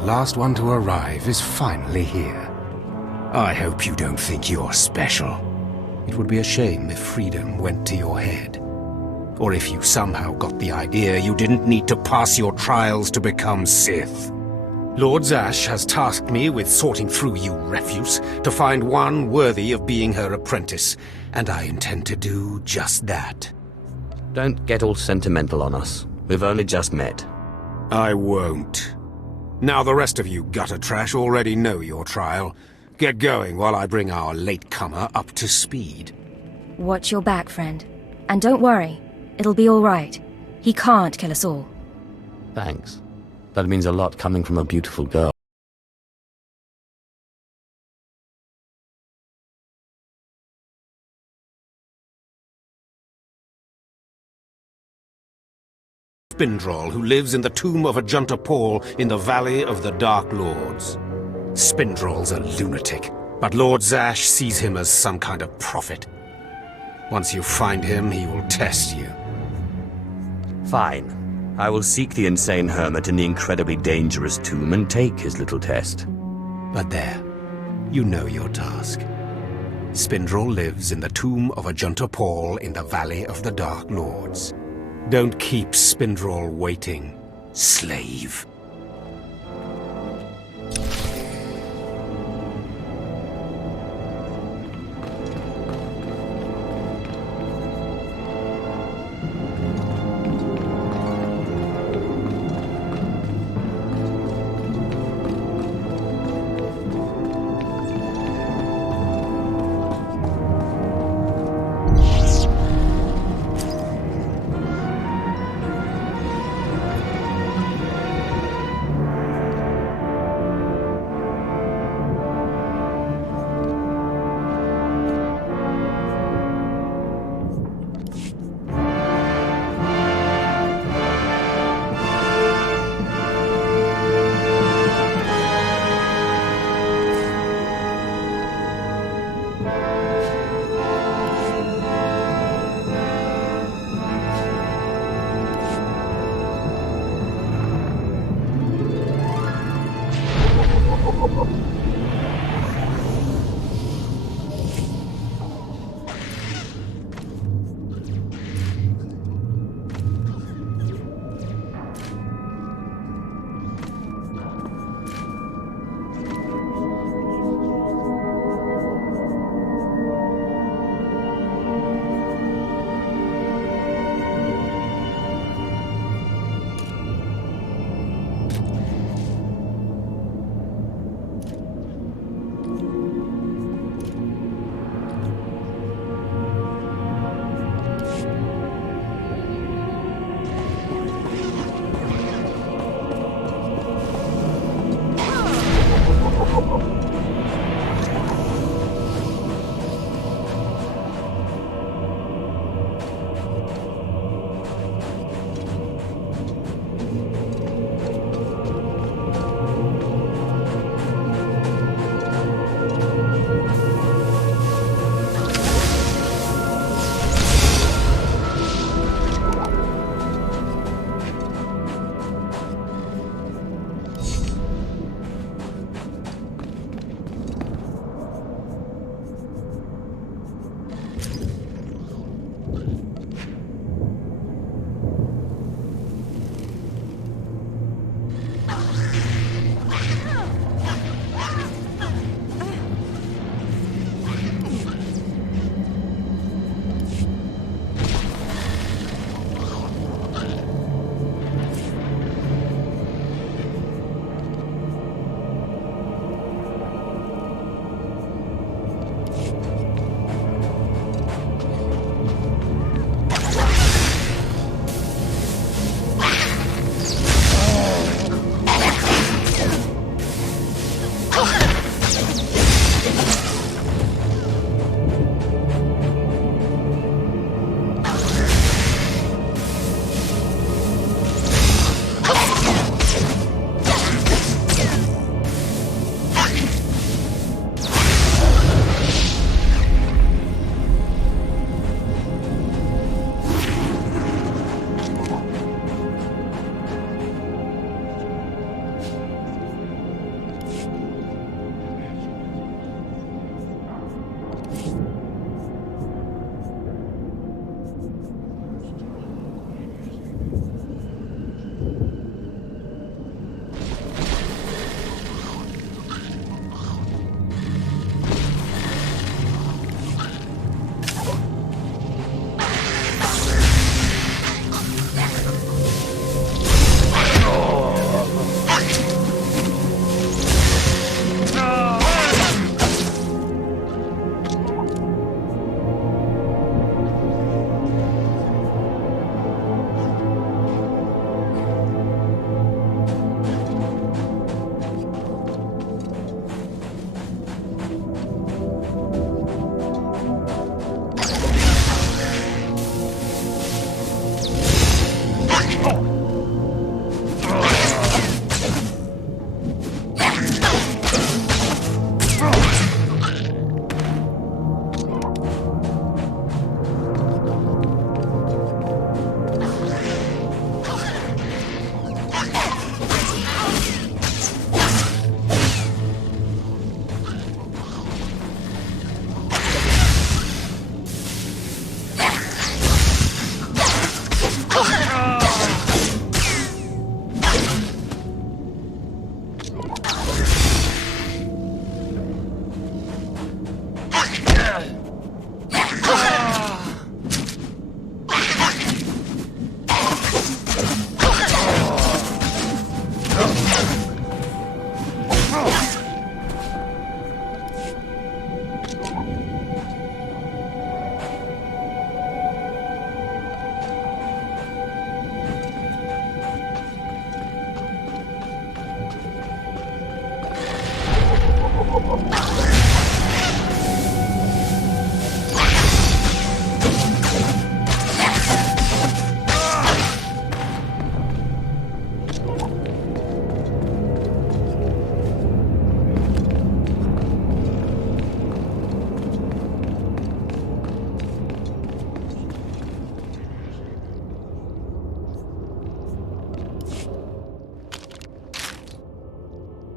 The last one to arrive is finally here. I hope you don't think you're special. It would be a shame if freedom went to your head. Or if you somehow got the idea you didn't need to pass your trials to become Sith. Lord Zash has tasked me with sorting through you refuse to find one worthy of being her apprentice, and I intend to do just that. Don't get all sentimental on us. We've only just met. I won't. Now the rest of you gutter trash already know your trial. Get going while I bring our latecomer up to speed. Watch your back, friend. And don't worry. It'll be all right. He can't kill us all. Thanks. That means a lot coming from a beautiful girl. Spindrol, who lives in the tomb of Ajunta Paul in the Valley of the Dark Lords. Spindrol's a lunatic, but Lord Zash sees him as some kind of prophet. Once you find him, he will test you. Fine. I will seek the insane hermit in the incredibly dangerous tomb and take his little test. But there, you know your task. Spindrol lives in the tomb of Ajunta Paul in the Valley of the Dark Lords. Don't keep Spindrol waiting, slave.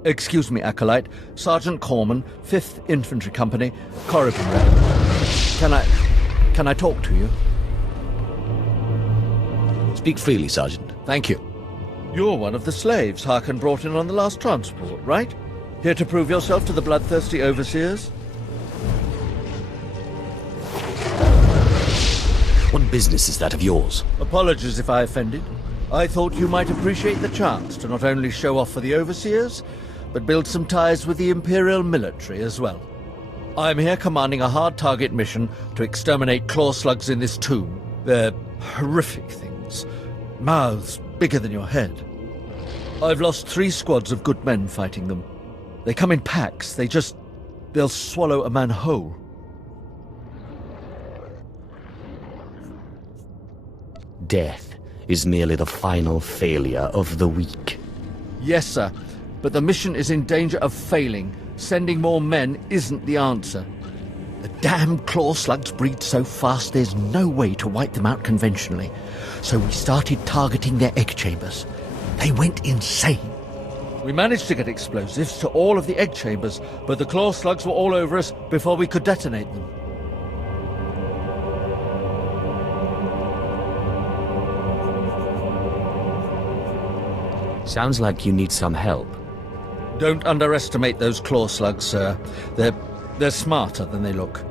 Excuse me, Acolyte. Sergeant Corman, 5th Infantry Company, Corrigan Rep. Can I talk to you? Speak freely, Sergeant. Thank you. You're one of the slaves Harkin brought in on the last transport, right? Here to prove yourself to the bloodthirsty overseers? What business is that of yours? Apologies if I offended. I thought you might appreciate the chance to not only show off for the overseers, but build some ties with the Imperial military as well. I'm here commanding a hard-target mission to exterminate claw slugs in this tomb. They're horrific things. Mouths bigger than your head. I've lost 3 squads of good men fighting them. They come in packs. They'll swallow a man whole. Death is merely the final failure of the weak. Yes, sir. But the mission is in danger of failing. Sending more men isn't the answer. The damn claw slugs breed so fast there's no way to wipe them out conventionally. So we started targeting their egg chambers. They went insane. We managed to get explosives to all of the egg chambers, but the claw slugs were all over us before we could detonate them. Sounds like you need some help. Don't underestimate those claw slugs, sir. They're smarter than they look.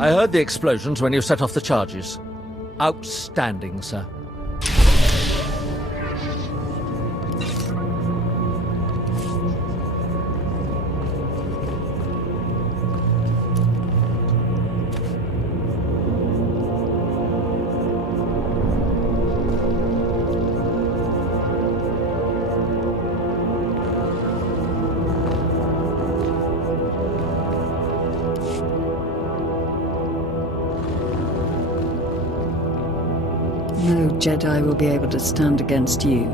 I heard the explosions when you set off the charges. Outstanding, sir. No Jedi will be able to stand against you.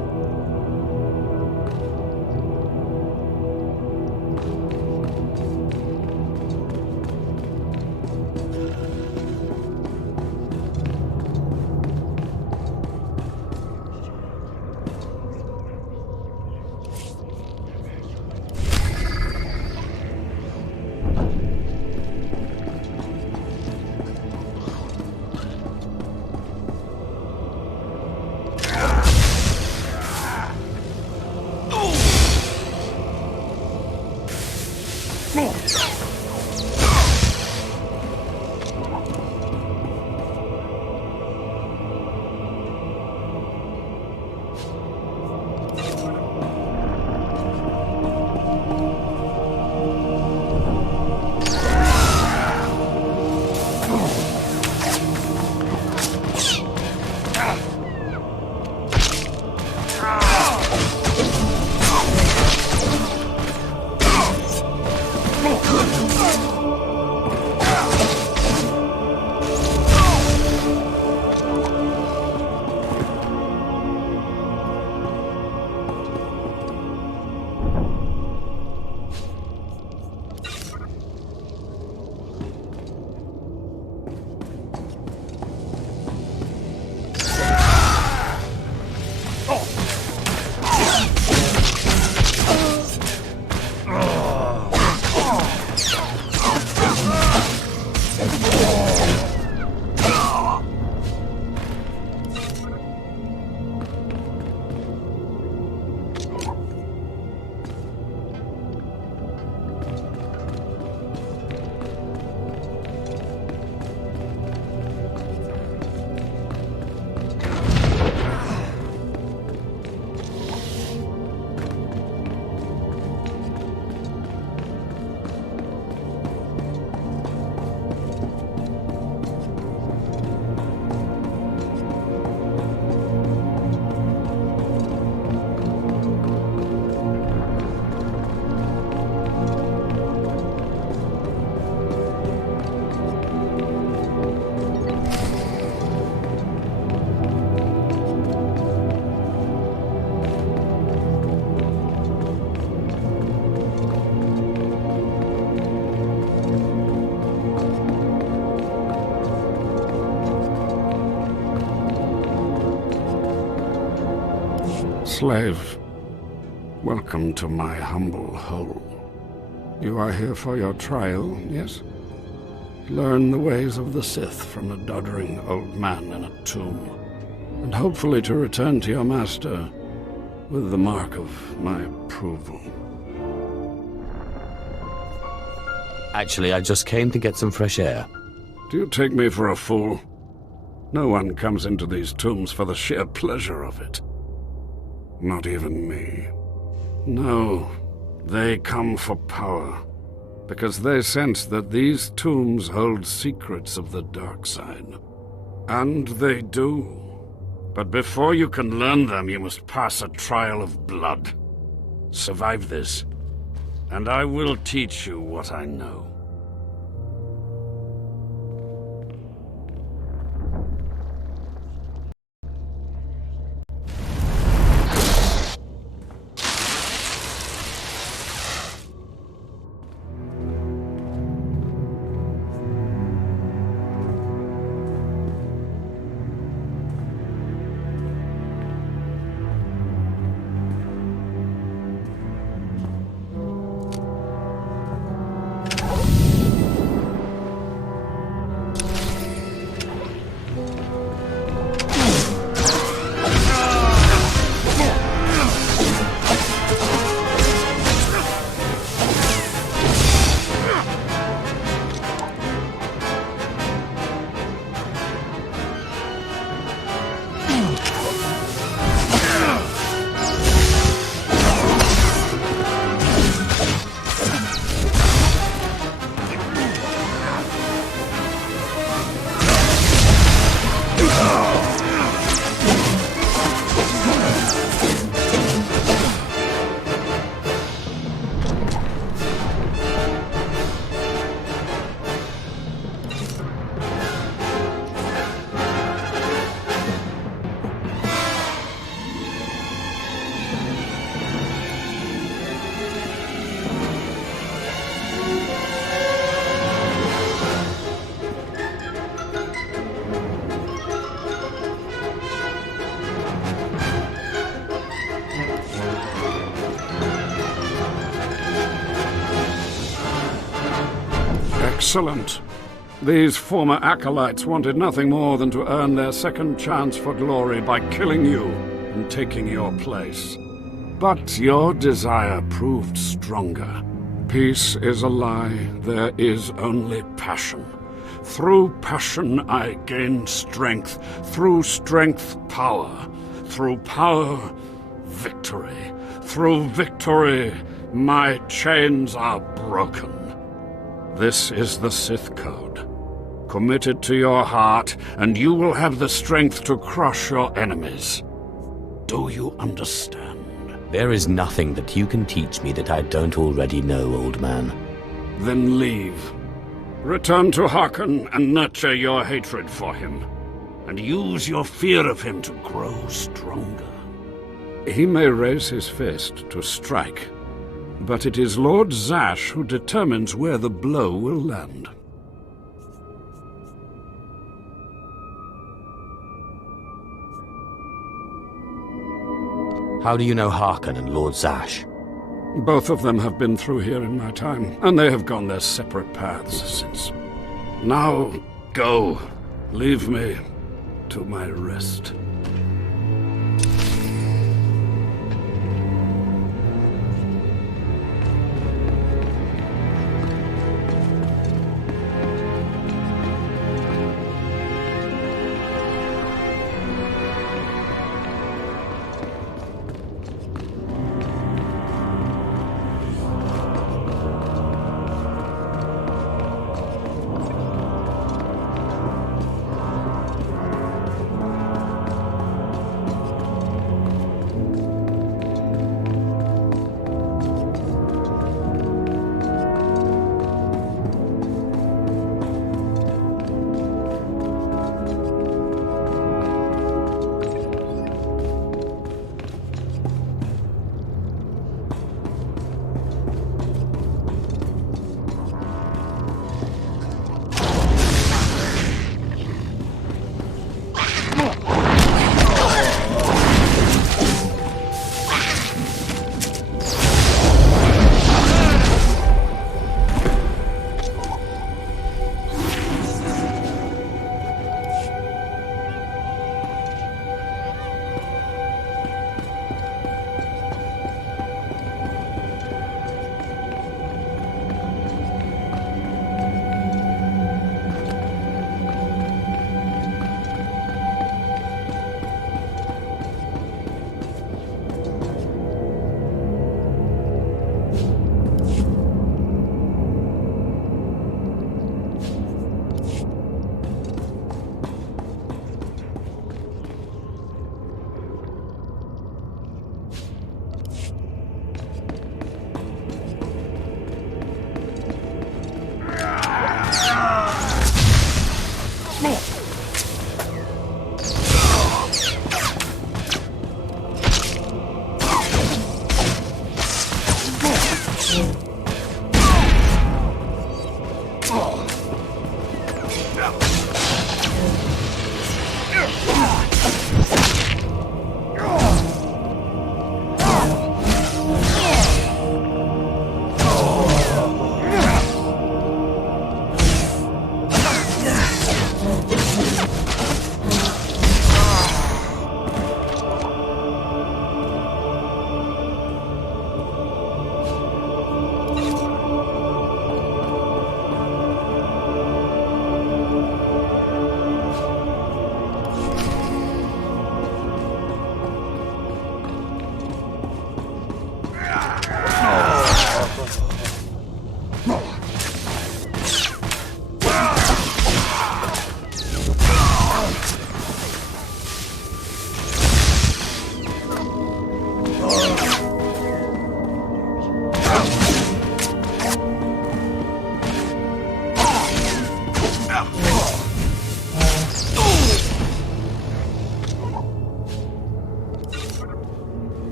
Slave, welcome to my humble hole. You are here for your trial, yes? Learn the ways of the Sith from a doddering old man in a tomb, and hopefully to return to your master with the mark of my approval. Actually, I just came to get some fresh air. Do you take me for a fool? No one comes into these tombs for the sheer pleasure of it. Not even me. No, they come for power, because they sense that these tombs hold secrets of the dark side. And they do. But before you can learn them, you must pass a trial of blood. Survive this, and I will teach you what I know. Excellent. These former acolytes wanted nothing more than to earn their second chance for glory by killing you and taking your place. But your desire proved stronger. Peace is a lie. There is only passion. Through passion I gain strength. Through strength, power. Through power, victory. Through victory, my chains are broken. This is the Sith Code. Commit it to your heart, and you will have the strength to crush your enemies. Do you understand? There is nothing that you can teach me that I don't already know, old man. Then leave. Return to Harkon and nurture your hatred for him. And use your fear of him to grow stronger. He may raise his fist to strike, but it is Lord Zash who determines where the blow will land. How do you know Harkon and Lord Zash? Both of them have been through here in my time, and they have gone their separate paths since. Now, go. Leave me to my rest.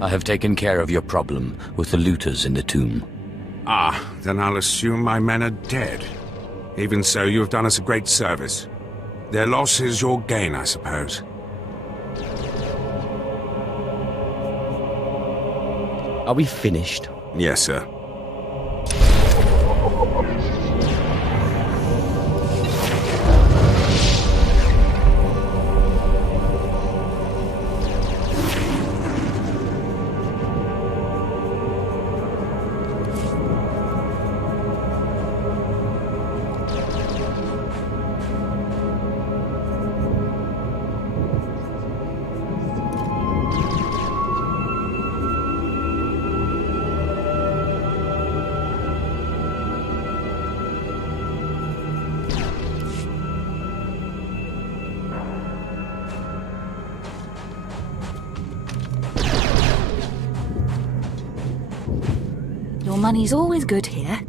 I have taken care of your problem with the looters in the tomb. Ah, then I'll assume my men are dead. Even so, you have done us a great service. Their loss is your gain, I suppose. Are we finished? Yes, sir. Your money's always good here.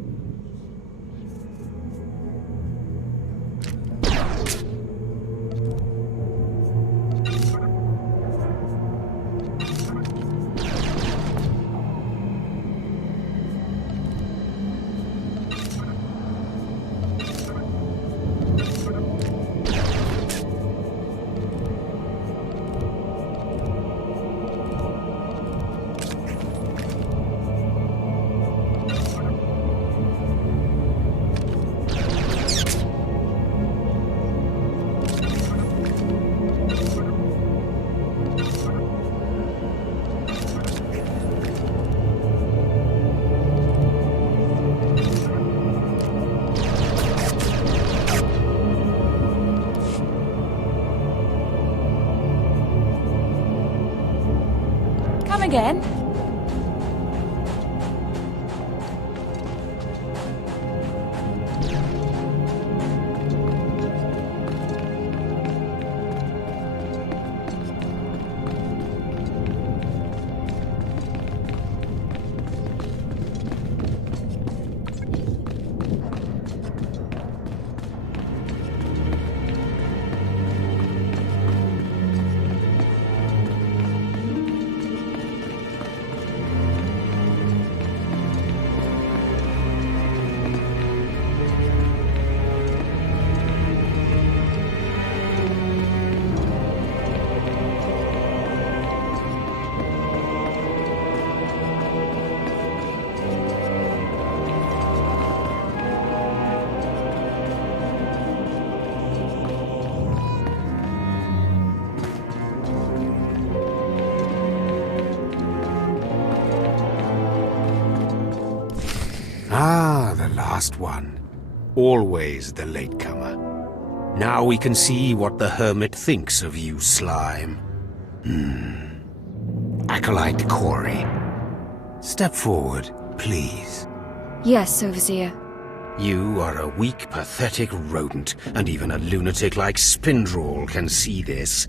Again? Ah, the last one. Always the latecomer. Now we can see what the Hermit thinks of you, Slime. Acolyte Corey. Step forward, please. Yes, Overseer. You are a weak, pathetic rodent, and even a lunatic like Spindrel can see this.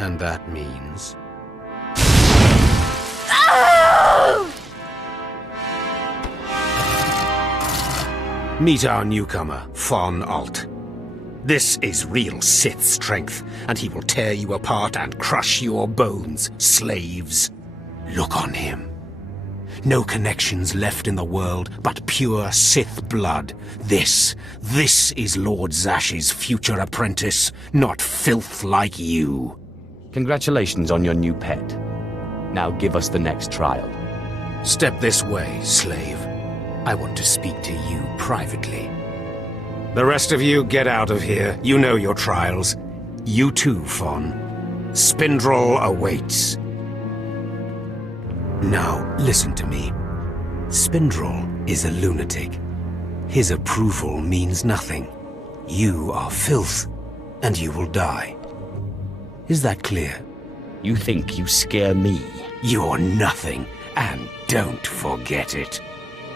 And that means... Meet our newcomer, Von Alt. This is real Sith strength, and he will tear you apart and crush your bones, slaves. Look on him. No connections left in the world, but pure Sith blood. This is Lord Zash's future apprentice, not filth like you. Congratulations on your new pet. Now give us the next trial. Step this way, slave. I want to speak to you privately. The rest of you get out of here. You know your trials. You too, Fawn. Spindrel awaits. Now, listen to me. Spindrel is a lunatic. His approval means nothing. You are filth, and you will die. Is that clear? You think you scare me? You're nothing, and don't forget it.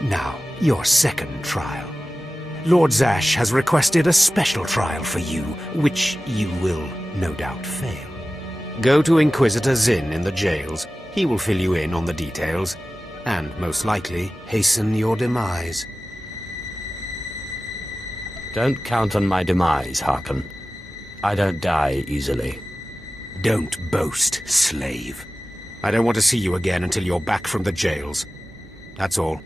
Now, your second trial. Lord Zash has requested a special trial for you, which you will no doubt fail. Go to Inquisitor Zinn in the jails. He will fill you in on the details, and most likely hasten your demise. Don't count on my demise, Harkon. I don't die easily. Don't boast, slave. I don't want to see you again until you're back from the jails. That's all.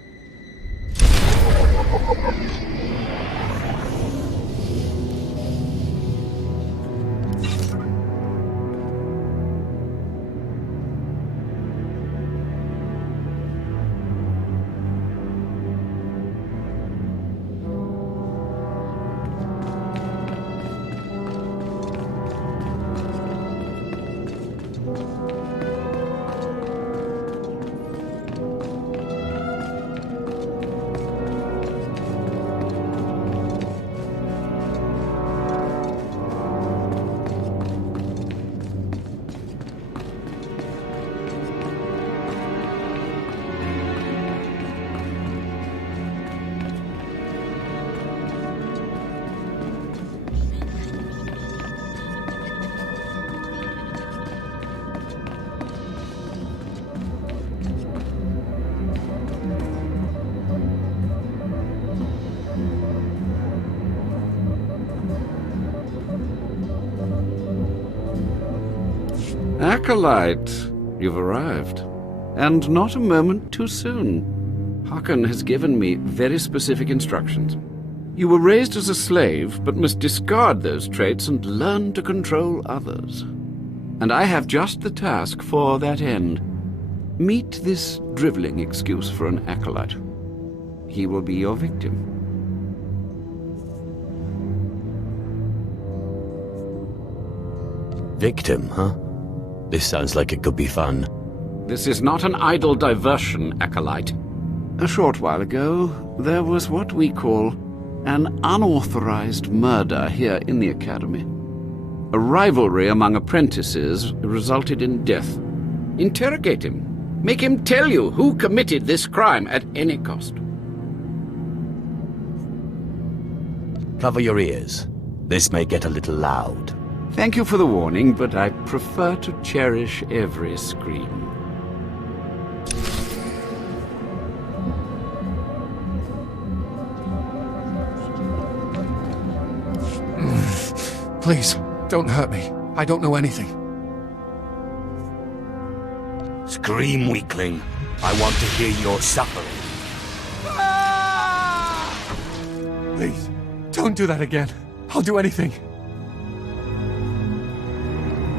Acolyte, you've arrived. And not a moment too soon. Hakan has given me very specific instructions. You were raised as a slave, but must discard those traits and learn to control others. And I have just the task for that end. Meet this driveling excuse for an acolyte. He will be your victim. Victim, huh? This sounds like it could be fun. This is not an idle diversion, acolyte. A short while ago, there was what we call an unauthorized murder here in the Academy. A rivalry among apprentices resulted in death. Interrogate him. Make him tell you who committed this crime at any cost. Cover your ears. This may get a little loud. Thank you for the warning, but I prefer to cherish every scream. Please, don't hurt me. I don't know anything. Scream, weakling. I want to hear your suffering. Please, don't do that again. I'll do anything.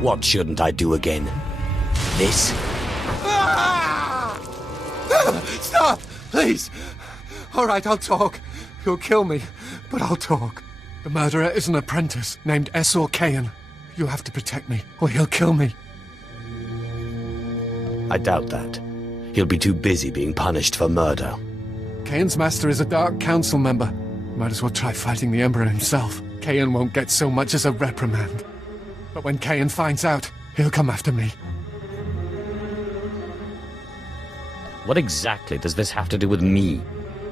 What shouldn't I do again? This? Stop! Please! All right, I'll talk. You'll kill me, but I'll talk. The murderer is an apprentice named Esor Kayan. You have to protect me, or he'll kill me. I doubt that. He'll be too busy being punished for murder. Kayan's master is a Dark Council member. Might as well try fighting the Emperor himself. Kayan won't get so much as a reprimand. But when Kayan finds out, he'll come after me. What exactly does this have to do with me?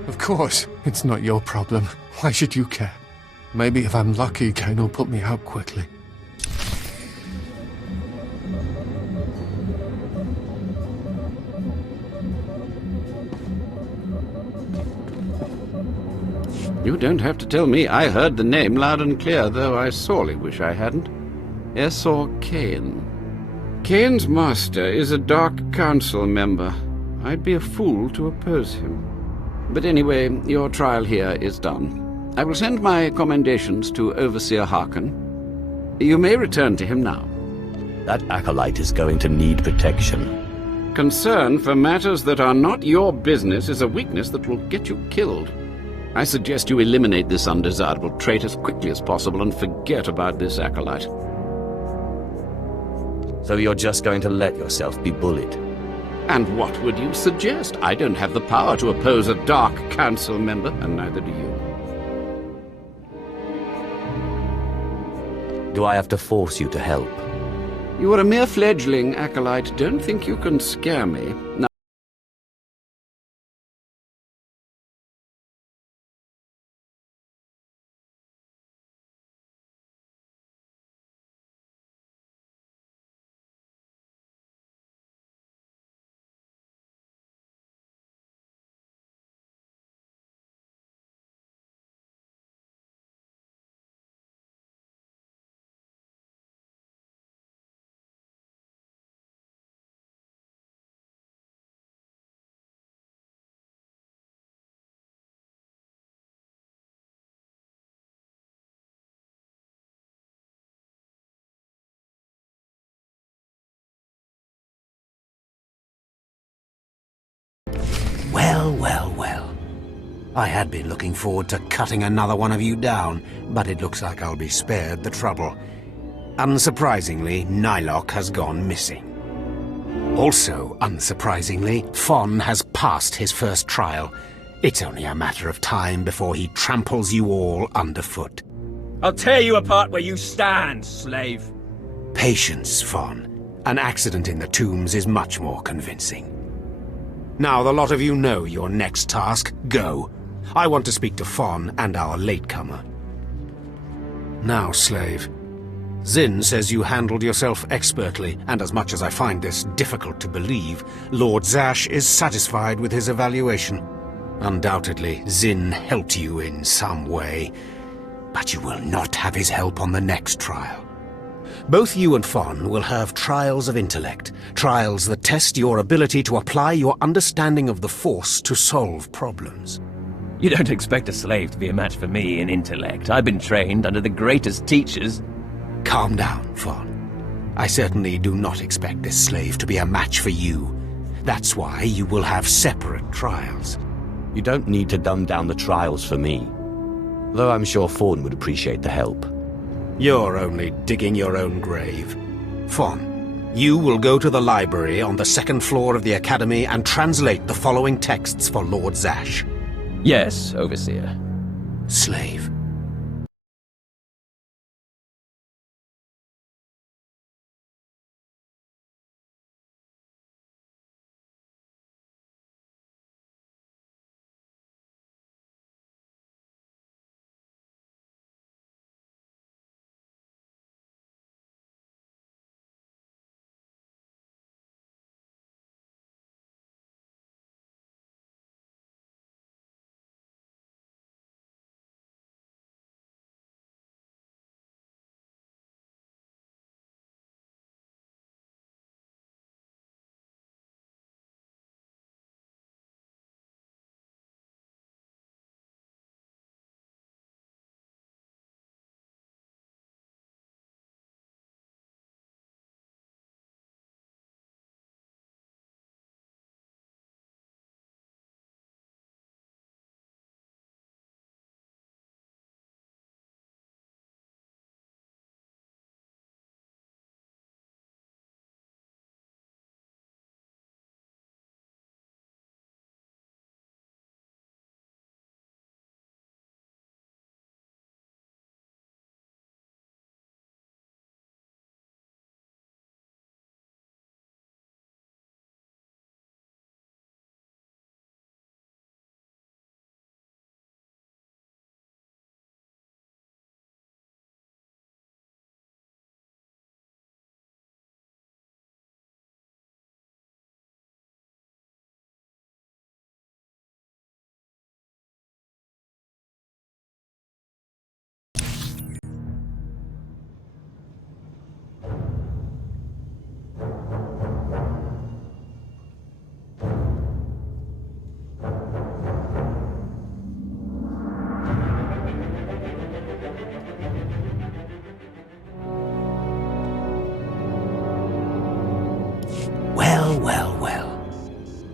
Of course, it's not your problem. Why should you care? Maybe if I'm lucky, Kayan will put me out quickly. You don't have to tell me. I heard the name loud and clear, though I sorely wish I hadn't. Esor Kayan. Kayan's master is a Dark Council member. I'd be a fool to oppose him. But anyway, your trial here is done. I will send my commendations to Overseer Hakan. You may return to him now. That acolyte is going to need protection. Concern for matters that are not your business is a weakness that will get you killed. I suggest you eliminate this undesirable trait as quickly as possible and forget about this acolyte. So you're just going to let yourself be bullied? And what would you suggest? I don't have the power to oppose a Dark Council member, and neither do you. Do I have to force you to help? You are a mere fledgling, acolyte. Don't think you can scare me. Now, Well, well, well. I had been looking forward to cutting another one of you down, but it looks like I'll be spared the trouble. Unsurprisingly, Nylock has gone missing. Also, unsurprisingly, Fon has passed his first trial. It's only a matter of time before he tramples you all underfoot. I'll tear you apart where you stand, slave. Patience, Fon. An accident in the tombs is much more convincing. Now the lot of you know your next task. Go. I want to speak to Fon and our latecomer. Now, slave. Zin says you handled yourself expertly, and as much as I find this difficult to believe, Lord Zash is satisfied with his evaluation. Undoubtedly, Zin helped you in some way, but you will not have his help on the next trial. Both you and Fon will have trials of intellect, trials that test your ability to apply your understanding of the Force to solve problems. You don't expect a slave to be a match for me in intellect. I've been trained under the greatest teachers. Calm down, Fon. I certainly do not expect this slave to be a match for you. That's why you will have separate trials. You don't need to dumb down the trials for me. Though I'm sure Fawn would appreciate the help. You're only digging your own grave. Fon, you will go to the library on the second floor of the Academy and translate the following texts for Lord Zash. Yes, Overseer. Slave.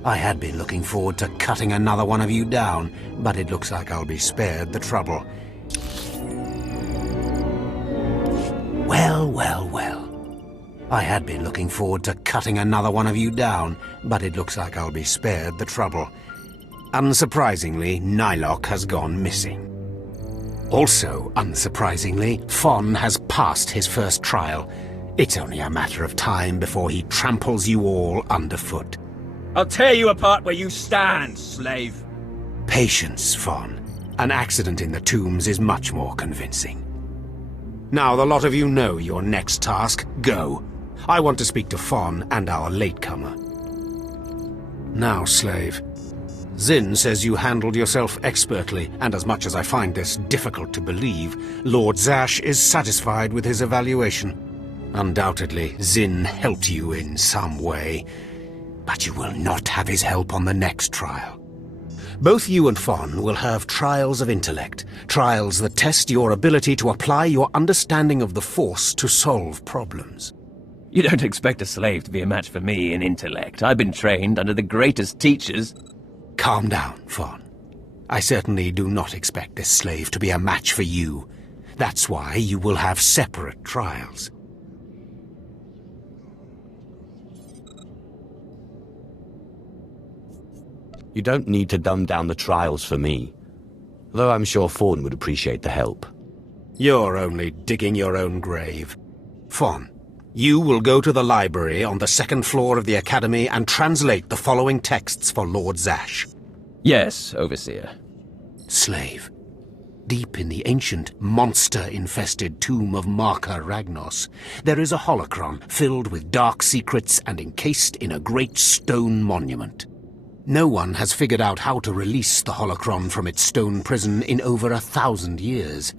I had been looking forward to cutting another one of you down, but it looks like I'll be spared the trouble. Well, well, well. I had been looking forward to cutting another one of you down, but it looks like I'll be spared the trouble. Unsurprisingly, Nylock has gone missing. Also, unsurprisingly, Fon has passed his first trial. It's only a matter of time before he tramples you all underfoot. I'll tear you apart where you stand, slave. Patience, Fon. An accident in the tombs is much more convincing. Now the lot of you know your next task. Go. I want to speak to Fon and our latecomer. Now, slave. Zin says you handled yourself expertly, and as much as I find this difficult to believe, Lord Zash is satisfied with his evaluation. Undoubtedly, Zin helped you in some way, but you will not have his help on the next trial. Both you and Fon will have trials of intellect, trials that test your ability to apply your understanding of the Force to solve problems. You don't expect a slave to be a match for me in intellect. I've been trained under the greatest teachers. Calm down, Fawn. I certainly do not expect this slave to be a match for you. That's why you will have separate trials. You don't need to dumb down the trials for me, though I'm sure Fawn would appreciate the help. You're only digging your own grave. Fawn, you will go to the library on the second floor of the Academy and translate the following texts for Lord Zash. Yes, Overseer. Slave, deep in the ancient, monster-infested tomb of Marka Ragnos, there is a holocron filled with dark secrets and encased in a great stone monument. No one has figured out how to release the holocron from its stone prison in over 1,000 years.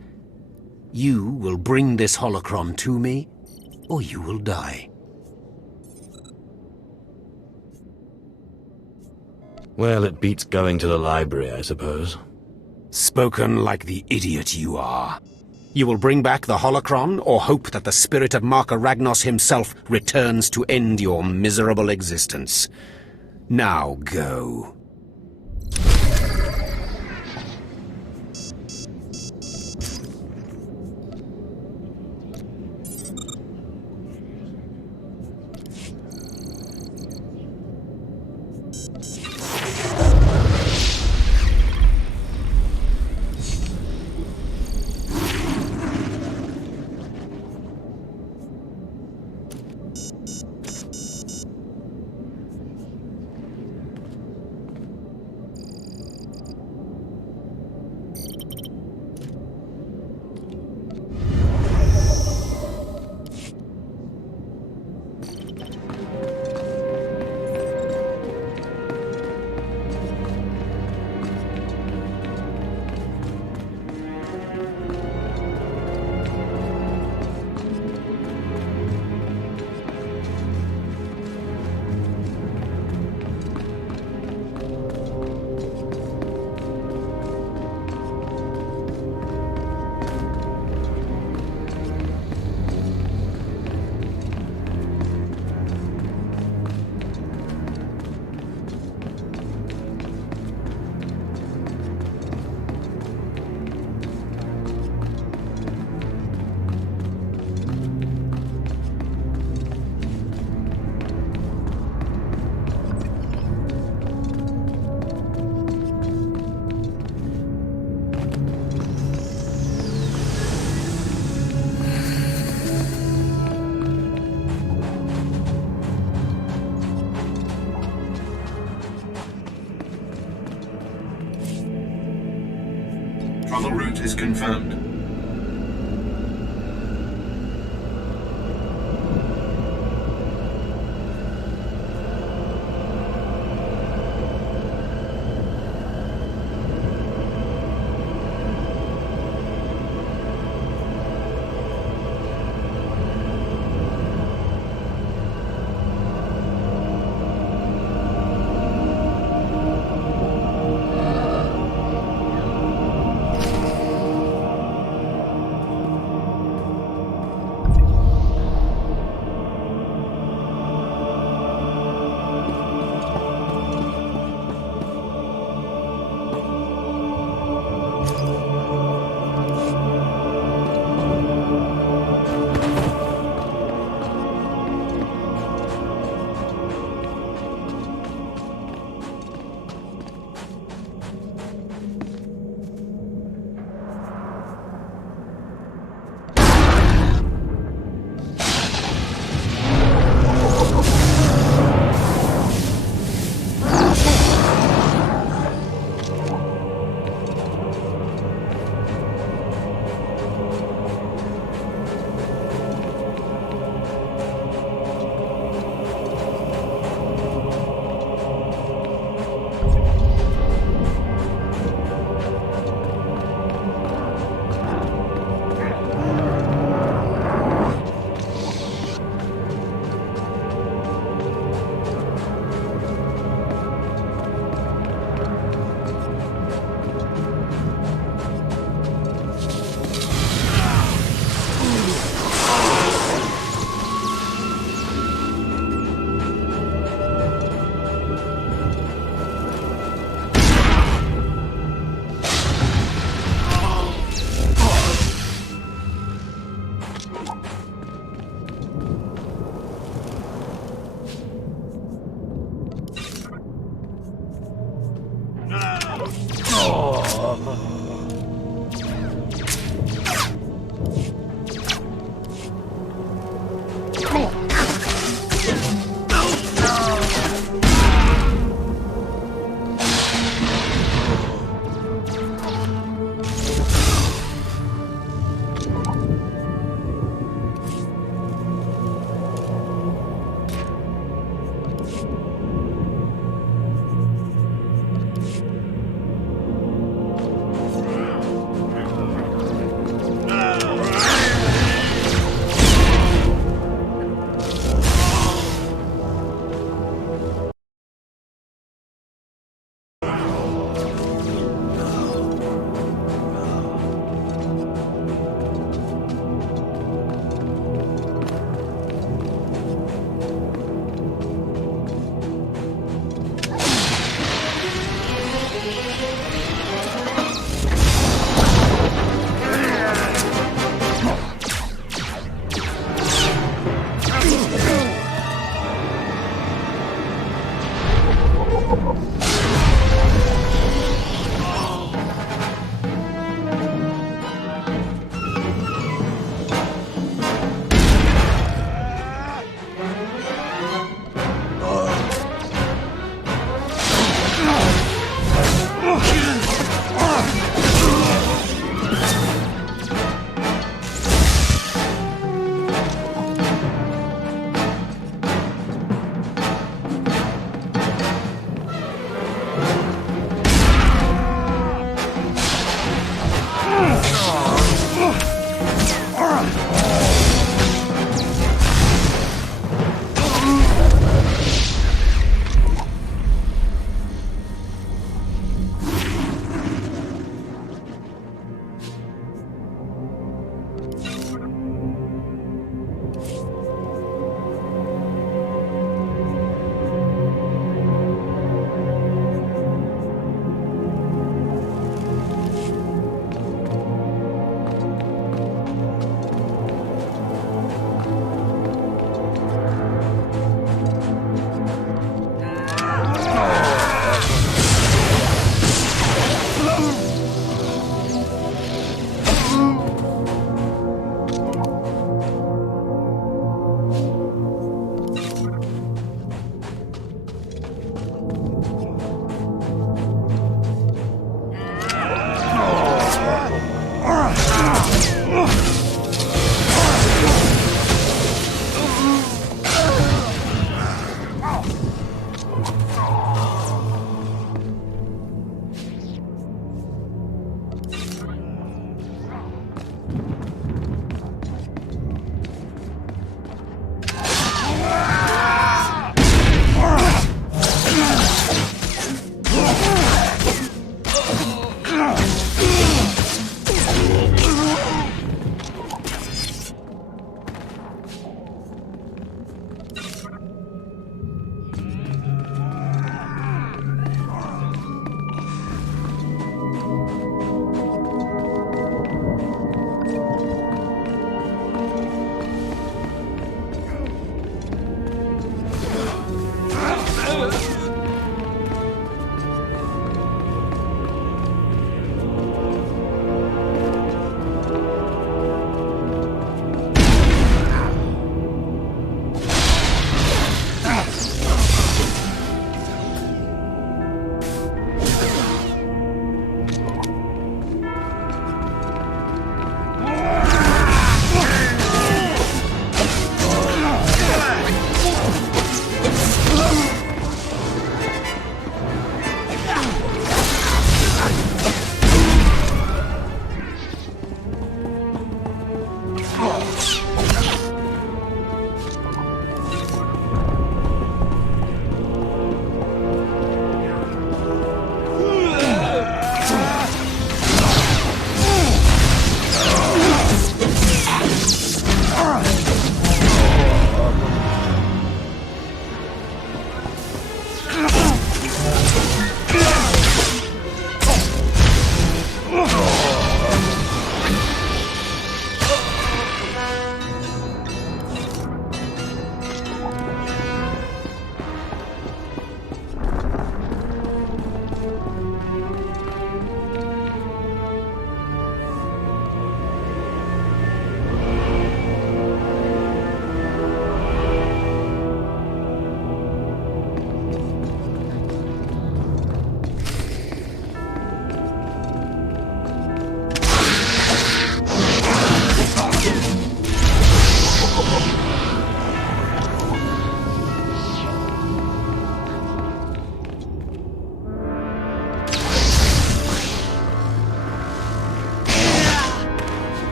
You will bring this holocron to me, or you will die. Well, it beats going to the library, I suppose. Spoken like the idiot you are. You will bring back the holocron, or hope that the spirit of Marka Ragnos himself returns to end your miserable existence. Now go. Travel route is confirmed.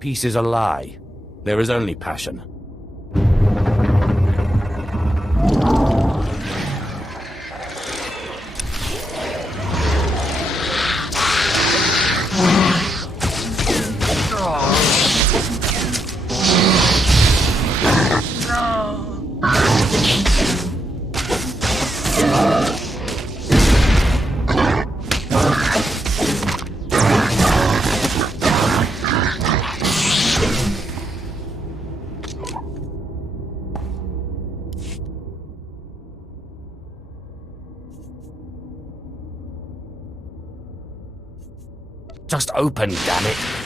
Peace is a lie. There is only passion. Just open, damn it.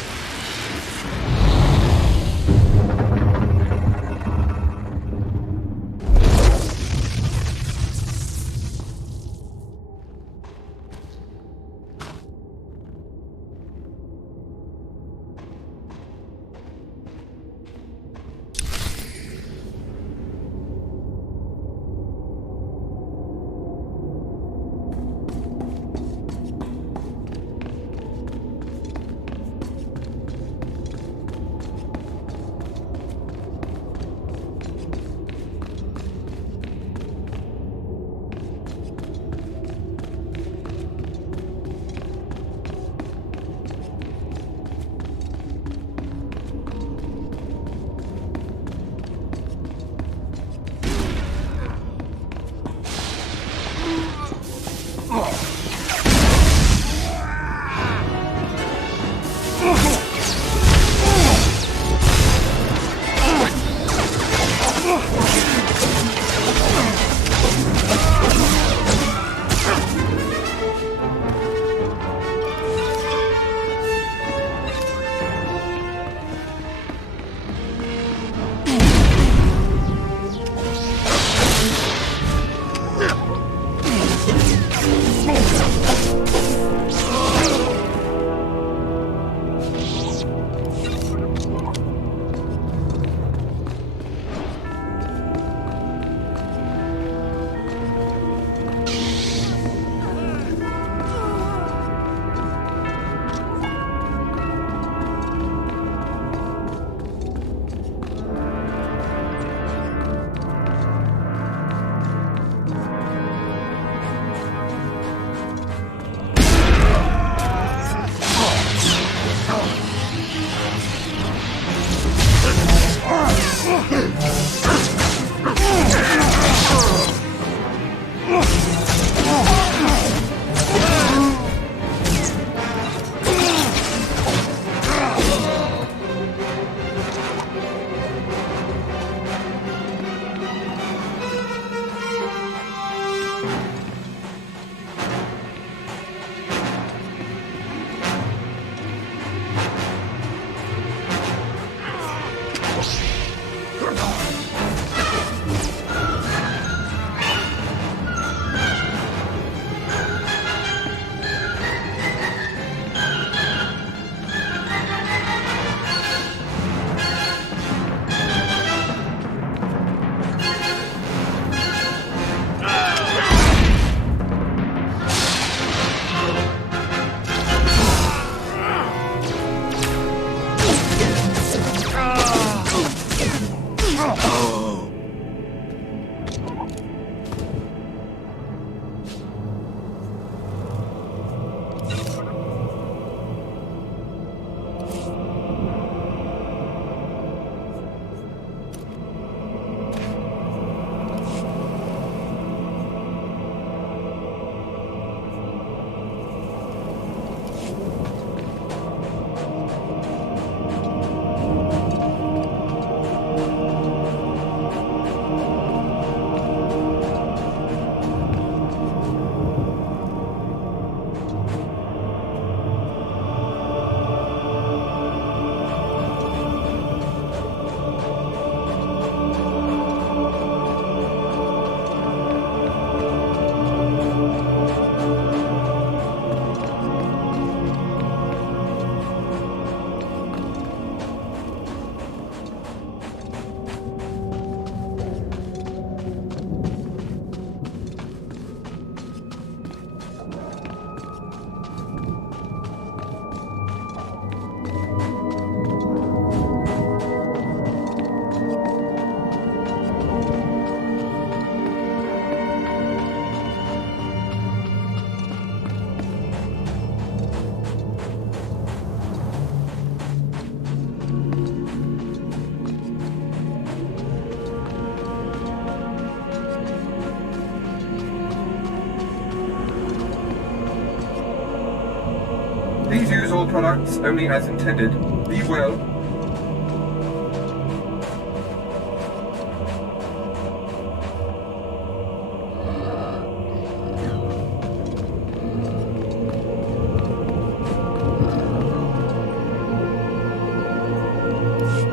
All products only as intended. Be well.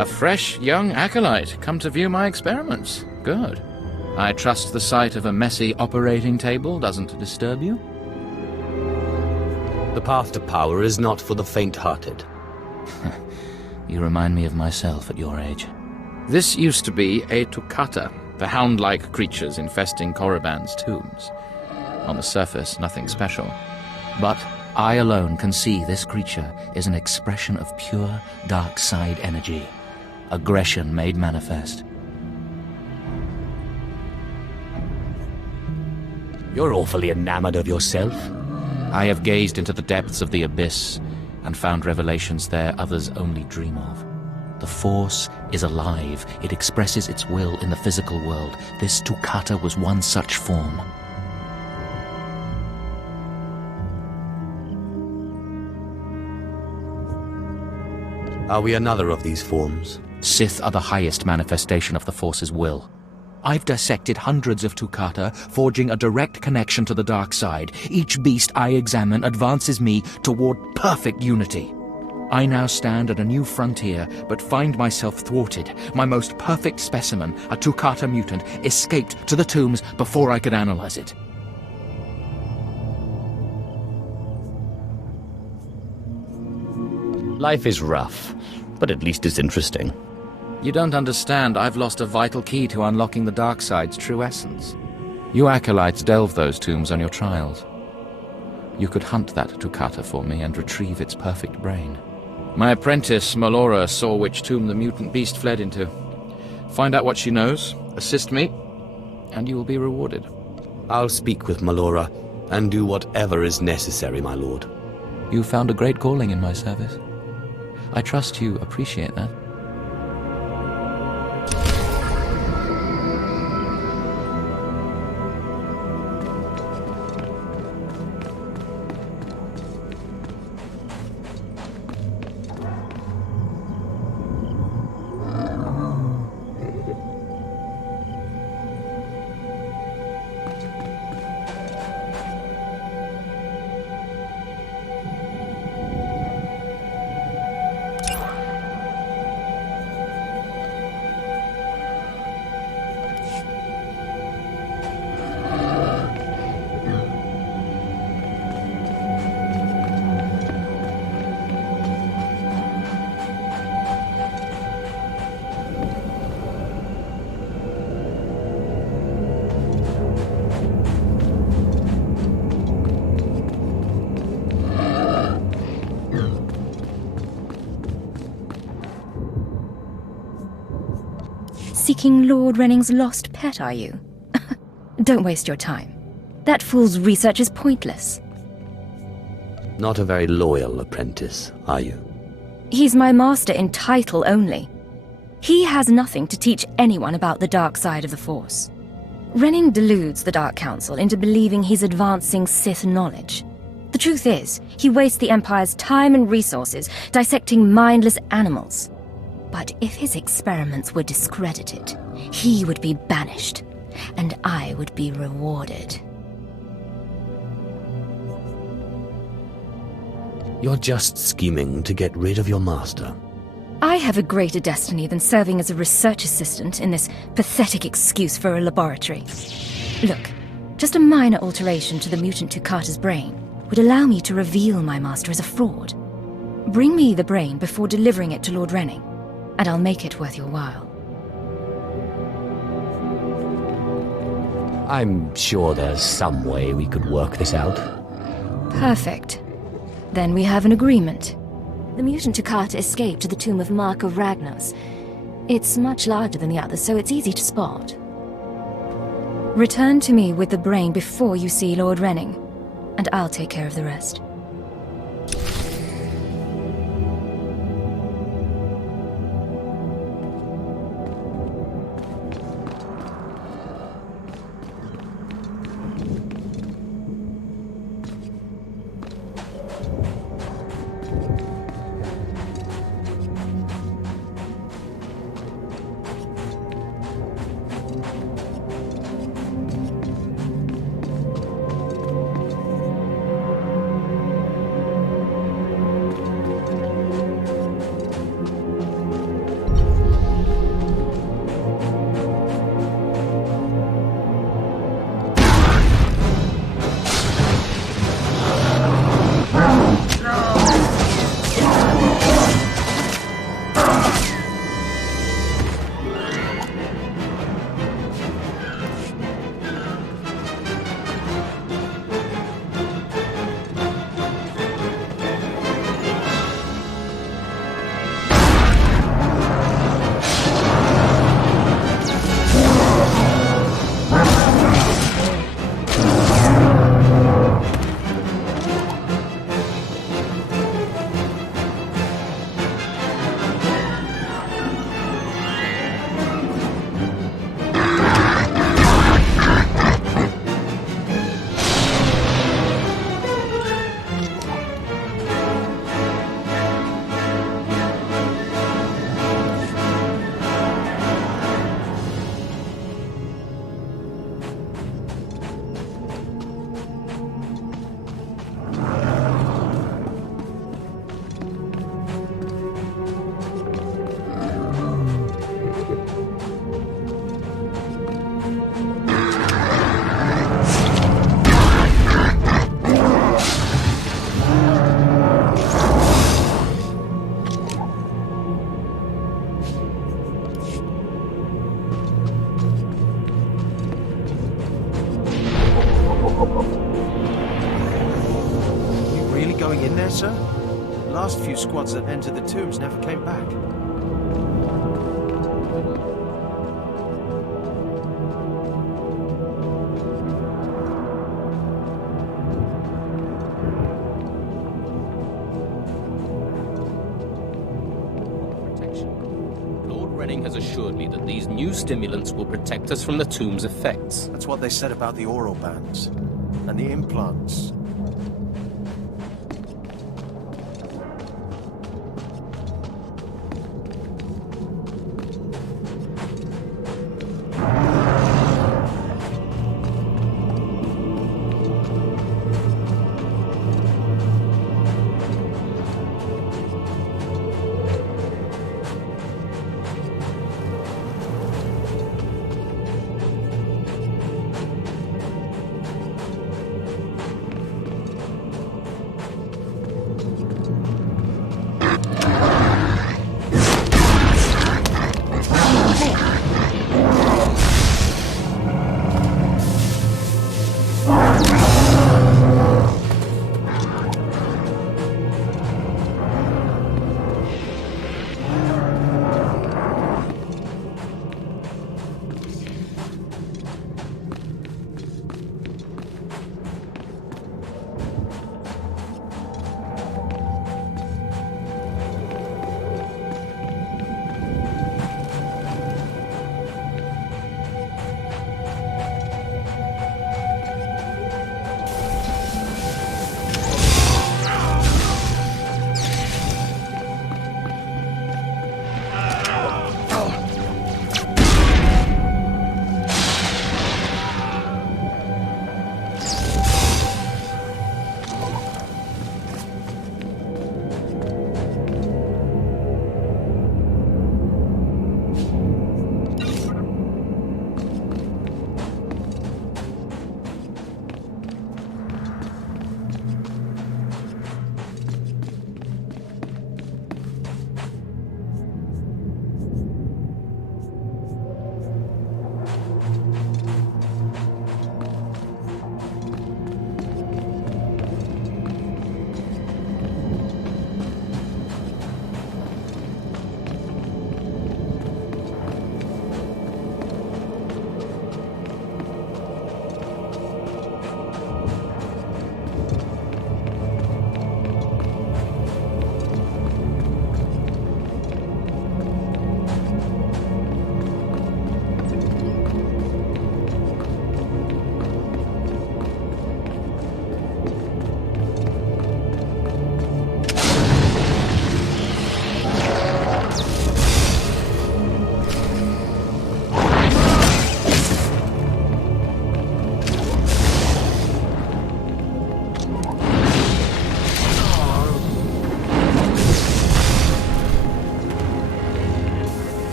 A fresh, young acolyte, come to view my experiments. Good. I trust the sight of a messy operating table doesn't disturb you? The path to power is not for the faint-hearted. You remind me of myself at your age. This used to be a Tukata, the hound-like creatures infesting Korriban's tombs. On the surface, nothing special. But I alone can see this creature is an expression of pure dark side energy. Aggression made manifest. You're awfully enamored of yourself. I have gazed into the depths of the abyss and found revelations there others only dream of. The Force is alive. It expresses its will in the physical world. This Tukata was one such form. Are we another of these forms? Sith are the highest manifestation of the Force's will. I've dissected hundreds of Tukata, forging a direct connection to the dark side. Each beast I examine advances me toward perfect unity. I now stand at a new frontier, but find myself thwarted. My most perfect specimen, a Tukata mutant, escaped to the tombs before I could analyze it. Life is rough, but at least it's interesting. You don't understand. I've lost a vital key to unlocking the dark side's true essence. You acolytes delve those tombs on your trials. You could hunt that Tukata for me and retrieve its perfect brain. My apprentice, Melora, saw which tomb the mutant beast fled into. Find out what she knows, assist me, and you will be rewarded. I'll speak with Melora and do whatever is necessary, my lord. You found a great calling in my service. I trust you appreciate that. Seeking Lord Renning's lost pet, are you? Don't waste your time. That fool's research is pointless. Not a very loyal apprentice, are you? He's my master in title only. He has nothing to teach anyone about the dark side of the Force. Renning deludes the Dark Council into believing he's advancing Sith knowledge. The truth is, he wastes the Empire's time and resources dissecting mindless animals. But if his experiments were discredited, he would be banished, and I would be rewarded. You're just scheming to get rid of your master. I have a greater destiny than serving as a research assistant in this pathetic excuse for a laboratory. Look, just a minor alteration to the mutant Tukata's brain would allow me to reveal my master as a fraud. Bring me the brain before delivering it to Lord Renning, and I'll make it worth your while. I'm sure there's some way we could work this out. Perfect. Then we have an agreement. The mutant Tukata escaped to the tomb of Mark of Ragnos. It's much larger than the others, so it's easy to spot. Return to me with the brain before you see Lord Renning, and I'll take care of the rest. going in there, sir? The last few squads that entered the tombs never came back. Has assured me that these new stimulants will protect us from the tomb's effects. That's what they said about the oral bands and the implants.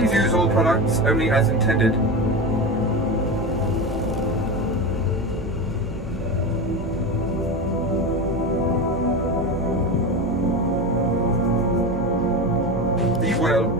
Please use all products only as intended. Be well.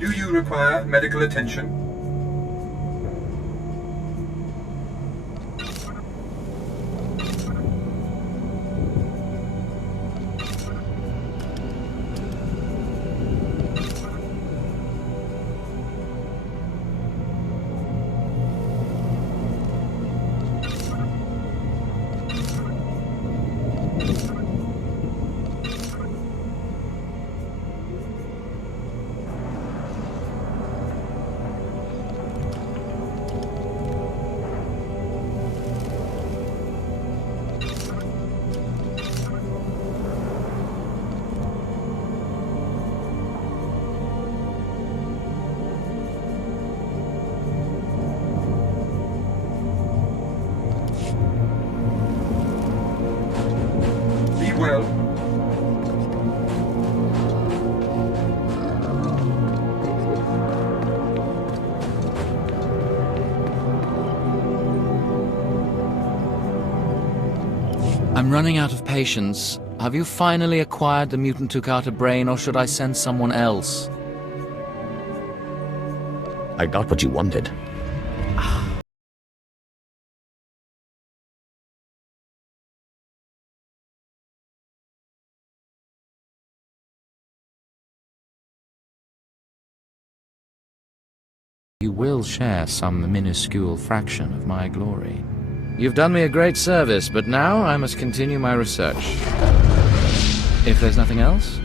Do you require medical attention? Well. I'm running out of patience. Have you finally acquired the mutant Tukata brain, or should I send someone else? I got what you wanted. You will share some minuscule fraction of my glory. You've done me a great service, but now I must continue my research. If there's nothing else?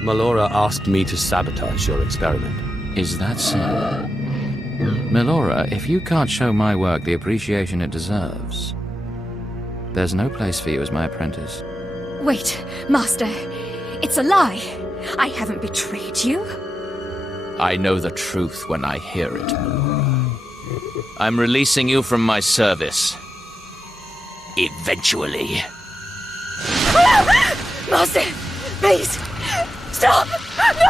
Melora asked me to sabotage your experiment. Is that so? Melora, if you can't show my work the appreciation it deserves, there's no place for you as my apprentice. Wait, Master. It's a lie. I haven't betrayed you. I know the truth when I hear it, Melora. I'm releasing you from my service. Eventually. Master, please, stop! No!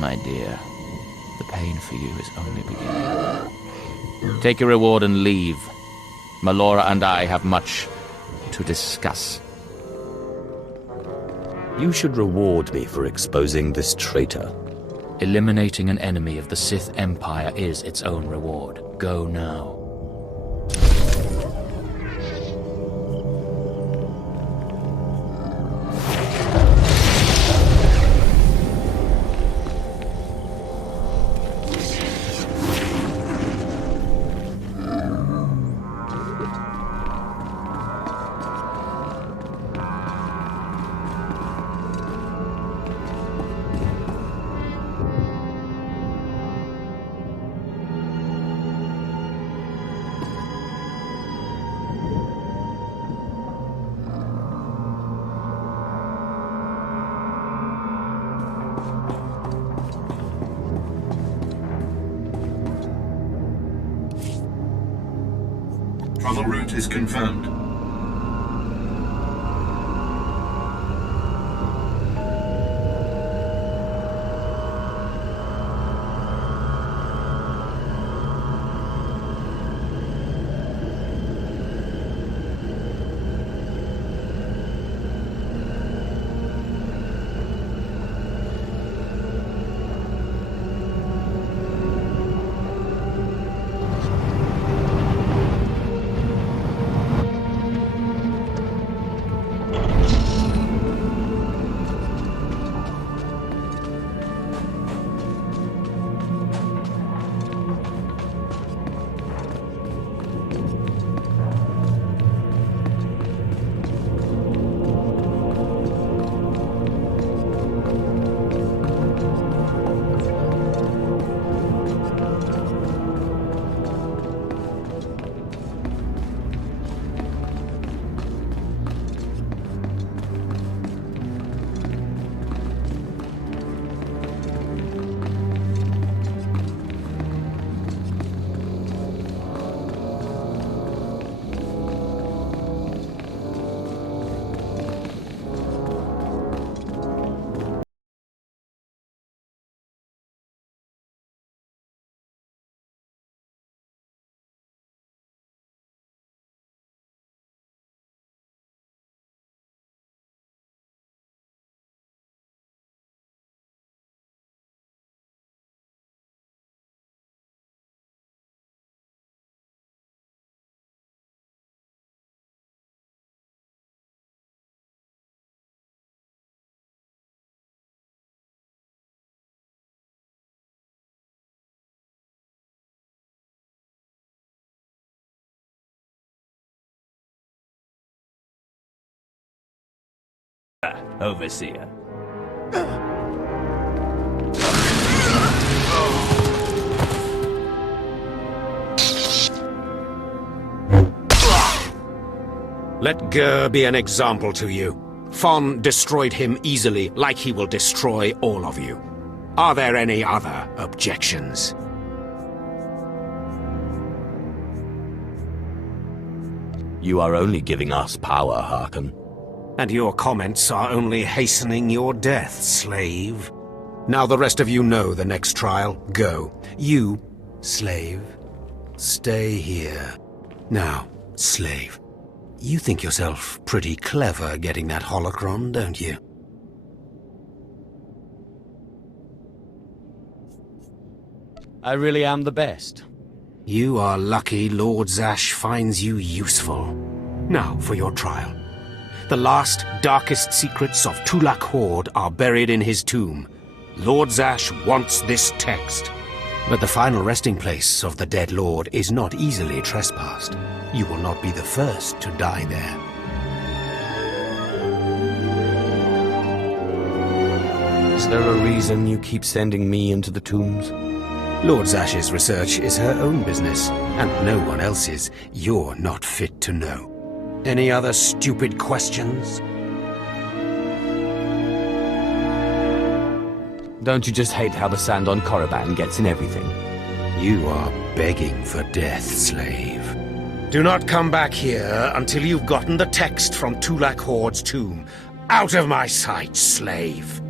My dear, the pain for you is only beginning. Take your reward and leave. Melora and I have much to discuss. You should reward me for exposing this traitor. Eliminating an enemy of the Sith Empire is its own reward. Go now. Travel route is confirmed. Overseer. Let Gur be an example to you. Fon destroyed him easily, like he will destroy all of you. Are there any other objections? You are only giving us power, Harkon. And your comments are only hastening your death, slave. Now the rest of you know the next trial. Go. You, slave, stay here. Now, slave, you think yourself pretty clever getting that holocron, don't you? I really am the best. You are lucky Lord Zash finds you useful. Now for your trial. The last, darkest secrets of Tulak Horde are buried in his tomb. Lord Zash wants this text. But the final resting place of the dead lord is not easily trespassed. You will not be the first to die there. Is there a reason you keep sending me into the tombs? Lord Zash's research is her own business, and no one else's. You're not fit to know. Any other stupid questions? Don't you just hate how the sand on Korriban gets in everything? You are begging for death, slave. Do not come back here until you've gotten the text from Tulak Horde's tomb. Out of my sight, slave!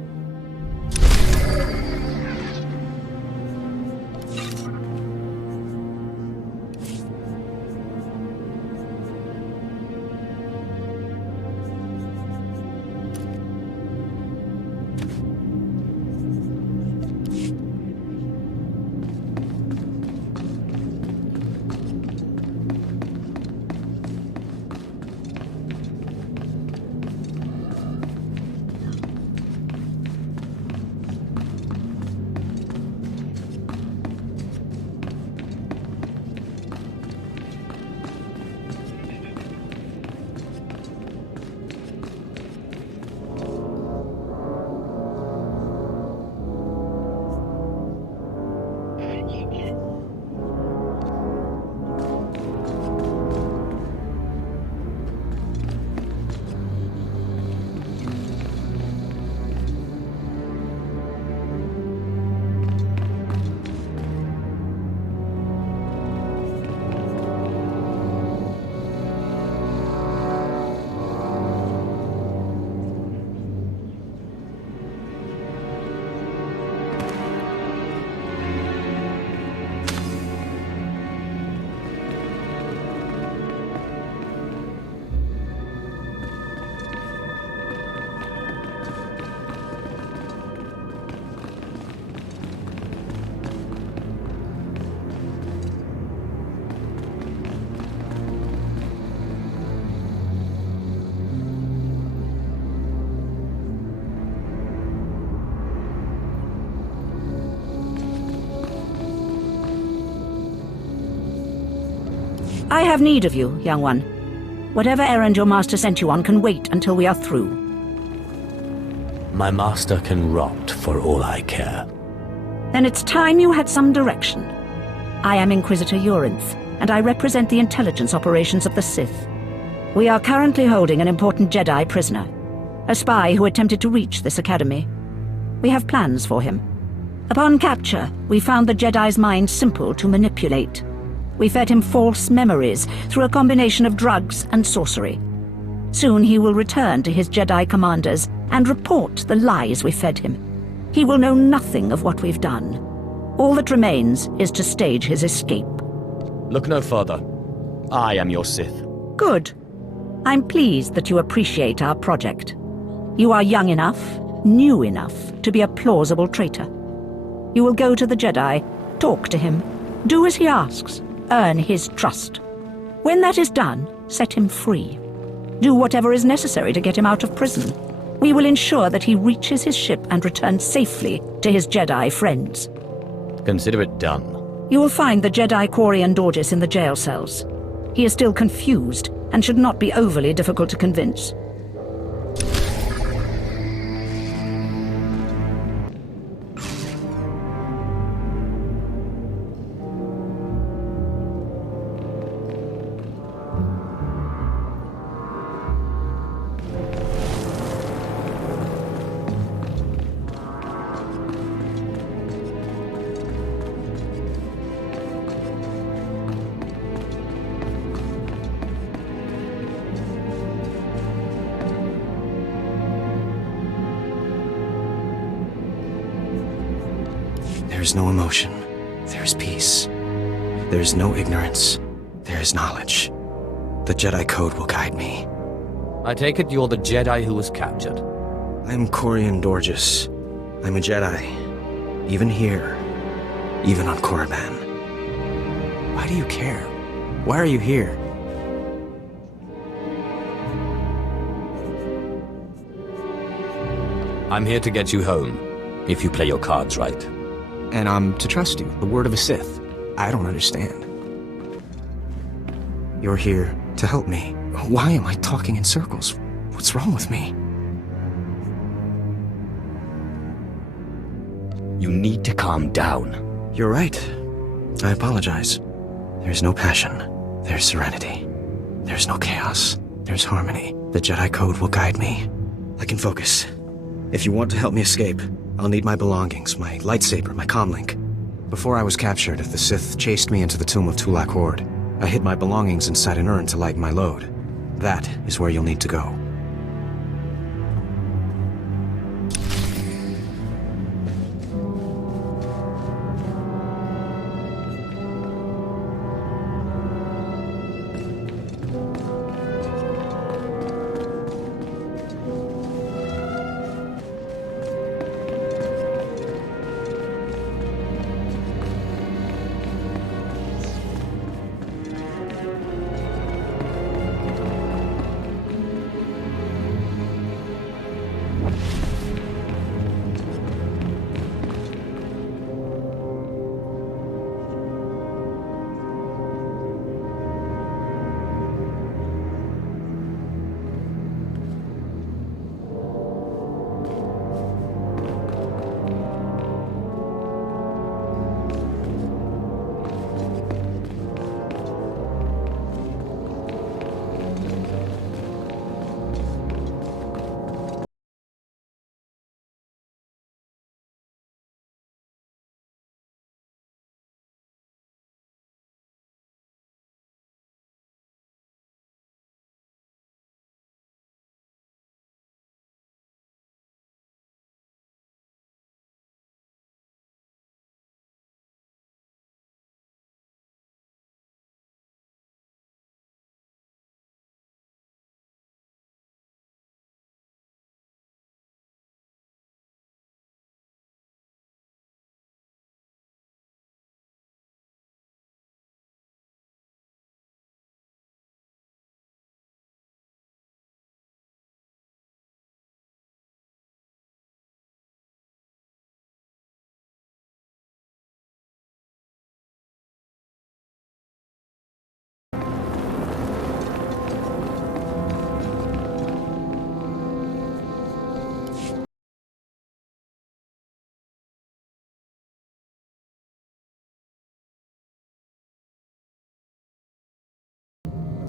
I have need of you, young one. Whatever errand your master sent you on can wait until we are through. My master can rot for all I care. Then it's time you had some direction. I am Inquisitor Urinth, and I represent the intelligence operations of the Sith. We are currently holding an important Jedi prisoner, a spy who attempted to reach this academy. We have plans for him. Upon capture, we found the Jedi's mind simple to manipulate. We fed him false memories through a combination of drugs and sorcery. Soon he will return to his Jedi commanders and report the lies we fed him. He will know nothing of what we've done. All that remains is to stage his escape. Look no further. I am your Sith. Good. I'm pleased that you appreciate our project. You are young enough, new enough, to be a plausible traitor. You will go to the Jedi, talk to him, do as he asks, earn his trust. When that is done, set him free. Do whatever is necessary to get him out of prison. We will ensure that he reaches his ship and returns safely to his Jedi friends. Consider it done. You will find the Jedi Quarian Dorgis in the jail cells. He is still confused and should not be overly difficult to convince. There is no emotion. There is peace. There is no ignorance. There is knowledge. The Jedi Code will guide me. I take it you're the Jedi who was captured. I'm Corian Dorgis. I'm a Jedi. Even here. Even on Korriban. Why do you care? Why are you here? I'm here to get you home, if you play your cards right. And I'm to trust you, the word of a Sith. I don't understand. You're here to help me. Why am I talking in circles? What's wrong with me? You need to calm down. You're right. I apologize. There's no passion. There's serenity. There's no chaos. There's harmony. The Jedi Code will guide me. I can focus. If you want to help me escape, I'll need my belongings, my lightsaber, my comlink. Before I was captured, the Sith chased me into the tomb of Tulak Horde. I hid my belongings inside an urn to lighten my load. That is where you'll need to go.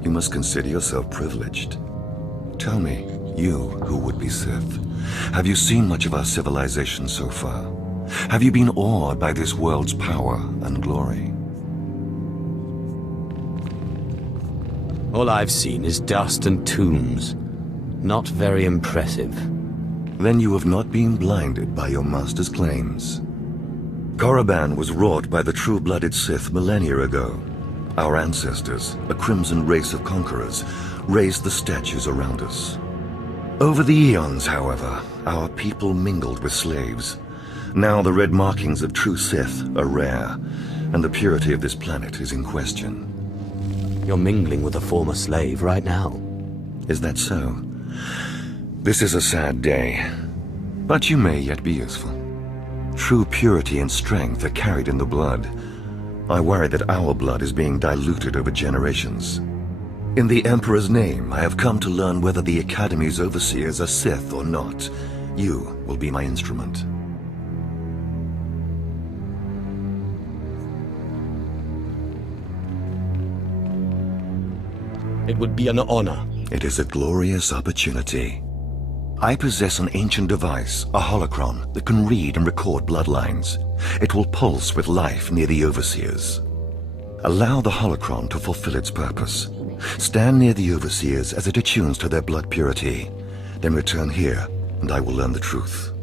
You must consider yourself privileged. Tell me, you who would be Sith, have you seen much of our civilization so far? Have you been awed by this world's power and glory? All I've seen is dust and tombs. Not very impressive. Then you have not been blinded by your master's claims. Korriban was wrought by the true-blooded Sith millennia ago. Our ancestors, a crimson race of conquerors, raised the statues around us. Over the eons, however, our people mingled with slaves. Now the red markings of true Sith are rare, and the purity of this planet is in question. You're mingling with a former slave right now. Is that so? This is a sad day, but you may yet be useful. True purity and strength are carried in the blood. I worry that our blood is being diluted over generations. In the Emperor's name, I have come to learn whether the Academy's overseers are Sith or not. You will be my instrument. It would be an honor. It is a glorious opportunity. I possess an ancient device, a holocron, that can read and record bloodlines. It will pulse with life near the overseers. Allow the holocron to fulfill its purpose. Stand near the overseers as it attunes to their blood purity. Then return here, and I will learn the truth.